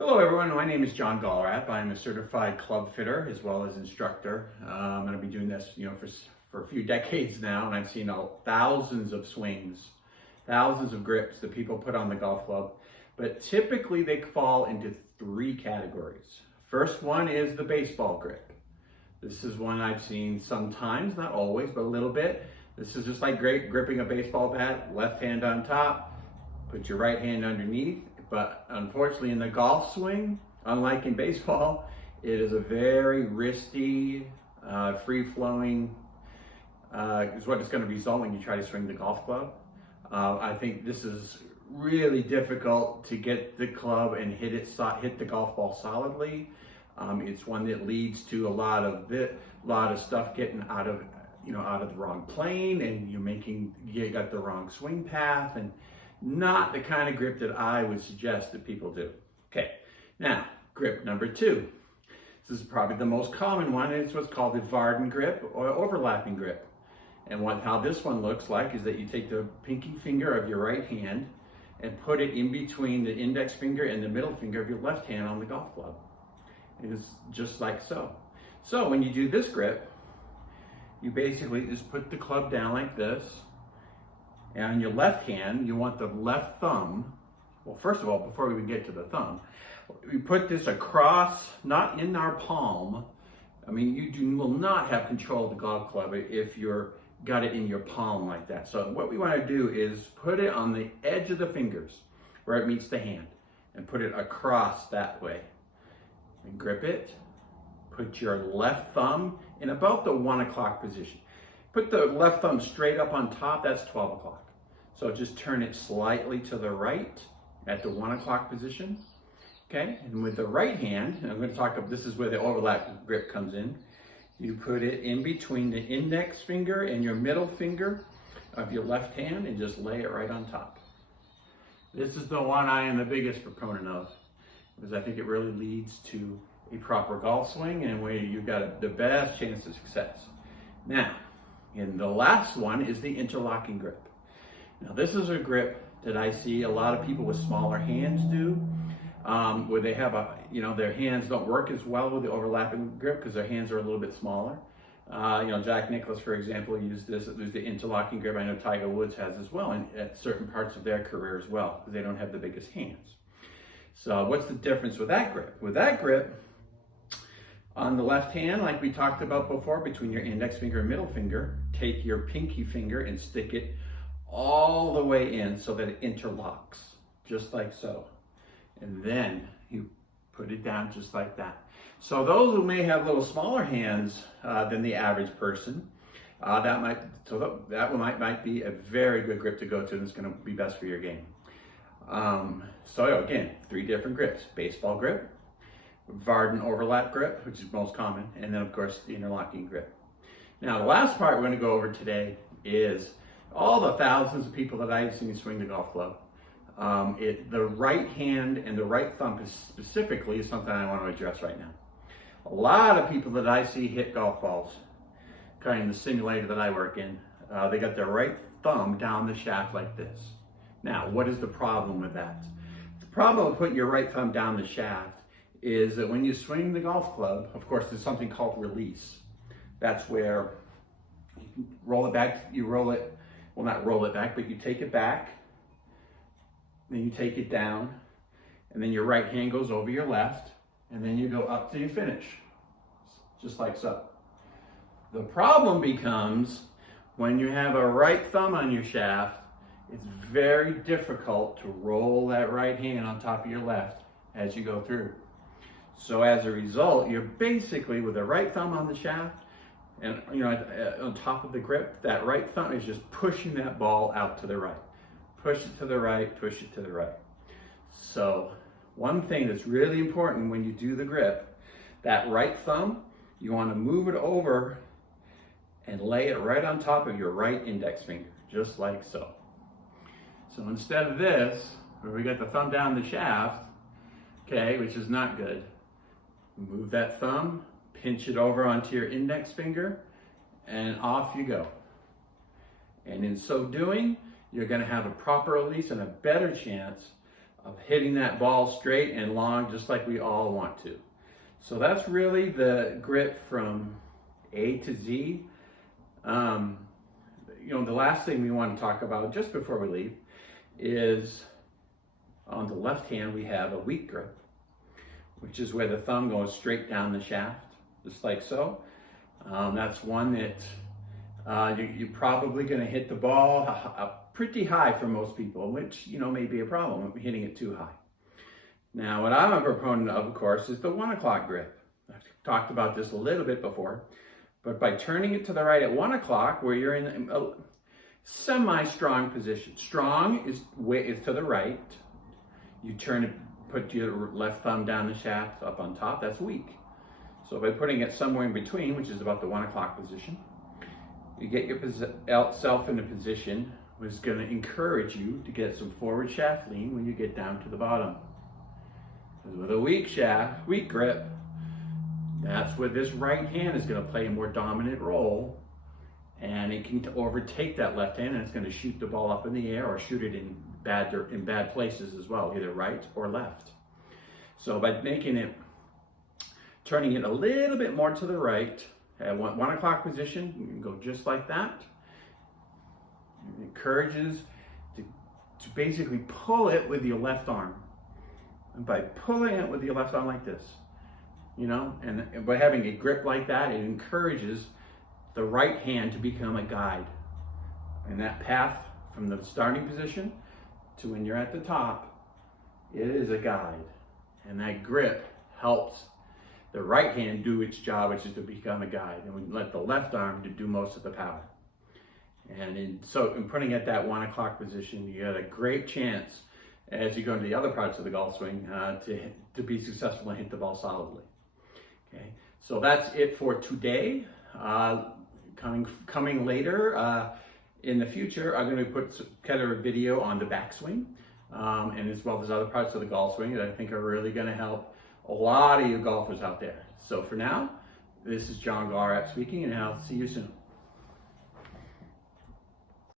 Hello everyone, my name is John Gallrath. I'm a certified club fitter as well as instructor. I'm going to be doing this, for a few decades now, and I've seen thousands of swings, thousands of grips that people put on the golf club. But typically they fall into three categories. First one is the baseball grip. This is one I've seen sometimes, not always, but a little bit. This is just like gripping a baseball bat, left hand on top, put your right hand underneath. But unfortunately in the golf swing, unlike in baseball, it is a very wristy, free-flowing, is what it's going to result when you try to swing the golf club. I think this is really difficult to get the club and hit the golf ball solidly. It's one that leads to a lot of stuff getting out of the wrong plane, and you got the wrong swing path, and not the kind of grip that I would suggest that people do. Okay, now grip number two. This is probably the most common one. It's what's called the Vardon grip or overlapping grip. And how this one looks like is that you take the pinky finger of your right hand and put it in between the index finger and the middle finger of your left hand on the golf club. It is just like so. So when you do this grip, you basically just put the club down like this. And on your left hand, you want the left thumb. Well, first of all, before we even get to the thumb, we put this across, not in our palm. I mean, will not have control of the golf club if you're got it in your palm like that. So what we want to do is put it on the edge of the fingers where it meets the hand and put it across that way. And grip it. Put your left thumb in about the 1 o'clock position. Put the left thumb straight up on top, that's 12 o'clock. So just turn it slightly to the right at the 1 o'clock position. Okay, and with the right hand, and I'm going to talk about, this is where the overlap grip comes in. You put it in between the index finger and your middle finger of your left hand and just lay it right on top. This is the one I am the biggest proponent of, because I think it really leads to a proper golf swing and where you've got the best chance of success. Now, and the last one is the interlocking grip. Now this is a grip that I see a lot of people with smaller hands do, where they have their hands don't work as well with the overlapping grip because their hands are a little bit smaller. Jack Nicklaus, for example, used the interlocking grip. I know Tiger Woods has as well, and at certain parts of their career as well, because they don't have the biggest hands. So what's the difference with that grip? With that grip, on the left hand, like we talked about before, between your index finger and middle finger, take your pinky finger and stick it all the way in so that it interlocks, just like so. And then you put it down just like that. So those who may have little smaller hands than the average person, that might be a very good grip to go to, and it's going to be best for your game. So again, three different grips: baseball grip, Vardon overlap grip, which is most common, and then of course the interlocking grip. Now the last part we're going to go over today is all the thousands of people that I've seen swing the golf club. The right hand and the right thumb specifically is something I want to address right now. A lot of people that I see hit golf balls, kind of the simulator that I work in, they got their right thumb down the shaft like this. Now, what is the problem with that? The problem with putting your right thumb down the shaft is that when you swing the golf club, of course, there's something called release. That's where you roll it back, not roll it back, but you take it back, then you take it down, and then your right hand goes over your left, and then you go up till you finish, just like so. The problem becomes when you have a right thumb on your shaft, it's very difficult to roll that right hand on top of your left as you go through. So as a result, you're basically with the right thumb on the shaft and on top of the grip, that right thumb is just pushing that ball out to the right. Push it to the right, push it to the right. So one thing that's really important when you do the grip, that right thumb, you want to move it over and lay it right on top of your right index finger, just like so. So instead of this, where we got the thumb down the shaft, okay, which is not good, move that thumb, pinch it over onto your index finger, and off you go. And in so doing, you're going to have a proper release and a better chance of hitting that ball straight and long, just like we all want to. So that's really the grip from A to Z. The last thing we want to talk about just before we leave is on the left hand, we have a weak grip, which is where the thumb goes straight down the shaft, just like so. That's one that you're probably going to hit the ball pretty high for most people, which, may be a problem, hitting it too high. Now, what I'm a proponent of course, is the 1 o'clock grip. I've talked about this a little bit before, but by turning it to the right at 1 o'clock, where you're in a semi-strong position. Strong is to the right. You turn it, put your left thumb down the shaft up on top, that's weak. So by putting it somewhere in between, which is about the 1 o'clock position, you get yourself in a position which is going to encourage you to get some forward shaft lean when you get down to the bottom. Because with a weak grip, that's where this right hand is going to play a more dominant role, and it can overtake that left hand, and it's going to shoot the ball up in the air or shoot it in bad places as well, either right or left. So by turning it a little bit more to the right at 1 o'clock position, you can go just like that. It encourages to basically pull it with your left arm. And by pulling it with your left arm like this, and by having a grip like that, it encourages the right hand to become a guide. And that path from the starting position to when you're at the top, it is a guide. And that grip helps the right hand do its job, which is to become a guide. And we let the left arm to do most of the power. And in putting it at that 1 o'clock position, you got a great chance as you go into the other parts of the golf swing to be successful and hit the ball solidly. Okay, so that's it for today. Coming later in the future, I'm going to put together a video on the backswing, and as well as other parts of the golf swing that I think are really going to help a lot of you golfers out there. So for now, this is John Golrapp speaking, and I'll see you soon.